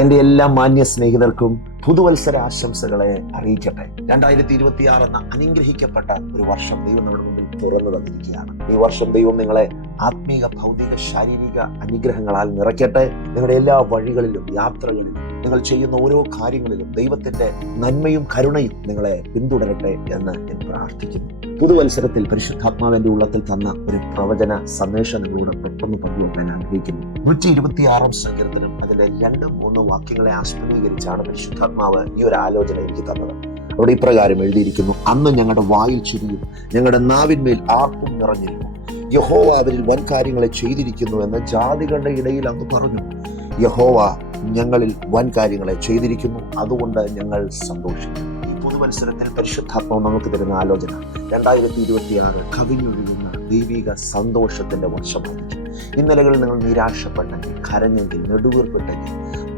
എൻ്റെ എല്ലാ മാന്യ സ്നേഹിതർക്കും പുതുവത്സര ആശംസകളെ അറിയിക്കട്ടെ. 2026 എന്ന അനുഗ്രഹിക്കപ്പെട്ട ഒരു വർഷം ദൈവം നമ്മുടെ മുമ്പിൽ തുറന്നു തന്നിരിക്കുകയാണ്. ഈ വർഷം ദൈവം നിങ്ങളെ ആത്മീക, ഭൗതിക, ശാരീരിക അനുഗ്രഹങ്ങളാൽ നിറയ്ക്കട്ടെ. നിങ്ങളുടെ എല്ലാ വഴികളിലും, യാത്രകളിലും, നിങ്ങൾ ചെയ്യുന്ന ഓരോ കാര്യങ്ങളിലും ദൈവത്തിന്റെ നന്മയും കരുണയും നിങ്ങളെ പിന്തുടരട്ടെ എന്ന് ഞാൻ പ്രാർത്ഥിക്കുന്നു. പുതുവത്സരത്തിൽ പരിശുദ്ധാത്മാവിന്റെ ഉള്ളത്തിൽ തന്ന ഒരു പ്രവചന സന്ദേശം നിങ്ങളോട് പെട്ടെന്ന് പങ്കുവെക്കാൻ ആഗ്രഹിക്കുന്നു. 126 സങ്കീർത്തനം അതിന്റെ 2-3 വാക്യങ്ങളെ ആസ്പദീകരിച്ചാണ് പരിശുദ്ധാത്മാവ് ഈ ഒരു ആലോചന എനിക്ക് തന്നത്. അവിടെ ഇപ്രകാരം എഴുതിയിരിക്കുന്നു: അന്ന് ഞങ്ങളുടെ വായിൽ ചിരിയും ഞങ്ങളുടെ നാവിന്മേൽ ആർപ്പും നിറഞ്ഞിരുന്നു. യഹോവ അവരിൽ വൻ കാര്യങ്ങളെ ചെയ്തിരിക്കുന്നു എന്ന് ജാതികളുടെ ഇടയിൽ അങ്ങ് പറഞ്ഞു. യഹോവ ഞങ്ങളിൽ വൻ കാര്യങ്ങളെ ചെയ്തിരിക്കുന്നു, അതുകൊണ്ട് ഞങ്ങൾ സന്തോഷിക്കുന്നു. ഈ പുതുവത്സരത്തിൽ പരിശുദ്ധാത്മാവ് നമുക്ക് തരുന്ന ആലോചന 2026 കവിഞ്ഞൊഴുകുന്ന ദൈവിക സന്തോഷത്തിന്റെ വർഷമായിരിക്കും. ഇന്നലകളിൽ നിങ്ങൾ നിരാശപ്പെട്ടെങ്കിൽ, കരഞ്ഞെങ്കിൽ, നെടുവീർപ്പെട്ടെങ്കിൽ,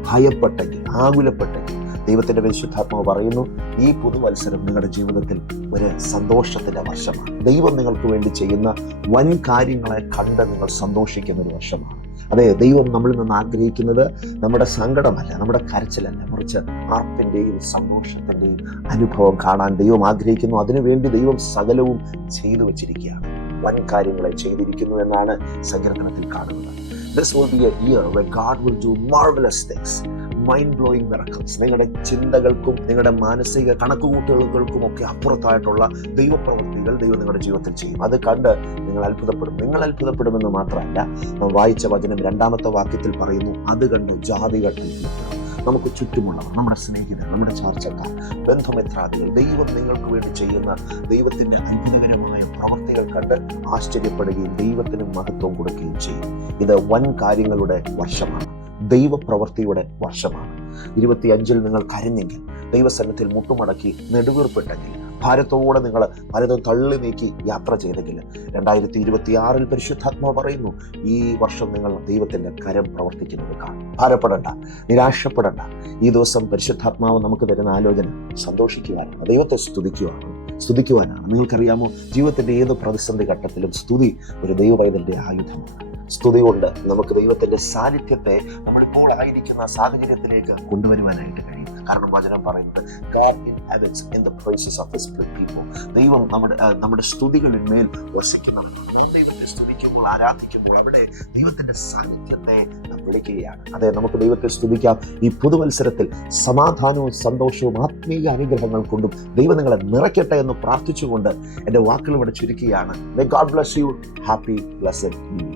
ഭയപ്പെട്ടെങ്കിൽ, ആകുലപ്പെട്ടെങ്കിൽ, ദൈവത്തിന്റെ പരിശുദ്ധാത്മാവ് പറയുന്നു, ഈ പുതുവത്സരം നിങ്ങളുടെ ജീവിതത്തിൽ ഒരു സന്തോഷത്തിന്റെ വർഷമാണ്. ദൈവം നിങ്ങൾക്ക് വേണ്ടി ചെയ്യുന്ന വൻ കാര്യങ്ങളെ കണ്ട് നിങ്ങൾ സന്തോഷിക്കുന്ന ഒരു വർഷമാണ്. അതെ, ദൈവം നമ്മളിൽ നിന്ന് ആഗ്രഹിക്കുന്നത് നമ്മുടെ സങ്കടമല്ല, നമ്മുടെ കരച്ചിലല്ല, മറിച്ച് ആർപ്പിന്റെയും സന്തോഷത്തിന്റെയും അനുഭവം കാണാൻ ദൈവം ആഗ്രഹിക്കുന്നു. അതിനുവേണ്ടി ദൈവം സകലവും ചെയ്തു വെച്ചിരിക്കുകയാണ്. വൻ കാര്യങ്ങളെ ചെയ്തിരിക്കുന്നു എന്നാണ് സങ്കീർത്തനത്തിൽ കാണുന്നത്. This will be a year where God will do marvelous things, mind-blowing miracles. നിങ്ങളുടെ ചിന്തകൾക്കും നിങ്ങളുടെ മാനസിക കണക്കുകൂട്ടലുകൾക്കും ഒക്കെ അപ്പുറത്തായിട്ടുള്ള ദൈവപ്രവൃത്തികൾ ദൈവം നിങ്ങളുടെ ജീവിതത്തിൽ ചെയ്യും. അത് കണ്ട് നിങ്ങൾ അത്ഭുതപ്പെടും. നിങ്ങൾ അത്ഭുതപ്പെടുമെന്ന് മാത്രമല്ല, വായിച്ച വചനം 2-ാമത്തെ വാക്യത്തിൽ പറയുന്നു, അത് കണ്ടു ജാതികൾ അത്ഭുതപ്പെടും. നമുക്ക് ചുറ്റുമുള്ളവർ, നമ്മുടെ സ്നേഹിതർ, നമ്മുടെ ചാർച്ചക്കാർ, ബന്ധുമിത്രാദികൾ ദൈവം നിങ്ങൾക്ക് വേണ്ടി ചെയ്യുന്ന ദൈവത്തിന്റെ അത്ഭുതകരമായ പ്രവൃത്തികൾ കണ്ട് ആശ്ചര്യപ്പെടുകയും ദൈവത്തിന് മഹത്വം കൊടുക്കുകയും ചെയ്യും. ഇത് വൻ കാര്യങ്ങളുടെ വർഷമാണ്, ദൈവപ്രവൃത്തിയുടെ വർഷമാണ്. 25 നിങ്ങൾ കരഞ്ഞെങ്കിൽ, ദൈവസന്നിധിയിൽ മുട്ടുമടക്കി നെടുവീർപ്പെട്ടെങ്കിൽ, ഭാരത്തോടെ നിങ്ങൾ ഭാരതം തള്ളി നീക്കി യാത്ര ചെയ്തെങ്കിൽ, 2026 പരിശുദ്ധാത്മാവ് പറയുന്നു, ഈ വർഷം നിങ്ങൾ ദൈവത്തിന്റെ കരം പ്രവർത്തിക്കുന്നത് കാണും. ഭാരപ്പെടണ്ട, നിരാശപ്പെടണ്ട. ഈ ദിവസം പരിശുദ്ധാത്മാവ് നമുക്ക് തരുന്ന ആലോചന സന്തോഷിക്കുവാനാണ്, ദൈവത്തെ സ്തുതിക്കുവാനാണ്. നിങ്ങൾക്കറിയാമോ, ജീവിതത്തിന്റെ ഏത് പ്രതിസന്ധി ഘട്ടത്തിലും സ്തുതി ഒരു ദൈവവൈതലിന്റെ ആയുധമാണ്. സ്തുതി കൊണ്ട് നമുക്ക് ദൈവത്തിന്റെ സാന്നിധ്യത്തെ നമ്മളിപ്പോൾ ആയിരിക്കുന്ന സാഹചര്യത്തിലേക്ക് കൊണ്ടുവരുവാനായിട്ട് കഴിയും. കാരണം വചനം പറയുന്നത്, God inhabits in the praises of his people. ദൈവം നമ്മുടെ സ്തുതികളിന്മേൽ വസിക്കുന്നവർ. ദൈവത്തെ സ്തുതിക്കുമ്പോൾ, ആരാധിക്കുമ്പോൾ അവിടെ ദൈവത്തിന്റെ സാന്നിധ്യത്തെ വിളിക്കുകയാണ്. അതെ, നമുക്ക് ദൈവത്തെ സ്തുതിക്കാം. ഈ പുതുവത്സരത്തിൽ സമാധാനവും സന്തോഷവും ആത്മീയ അനുഗ്രഹങ്ങൾ കൊണ്ടും ദൈവം നിങ്ങളെ നിറയ്ക്കട്ടെ എന്ന് പ്രാർത്ഥിച്ചുകൊണ്ട് എൻ്റെ വാക്കുകൾ ഇവിടെ ചുരുക്കുകയാണ്. May God bless you. Happy blessed New Year.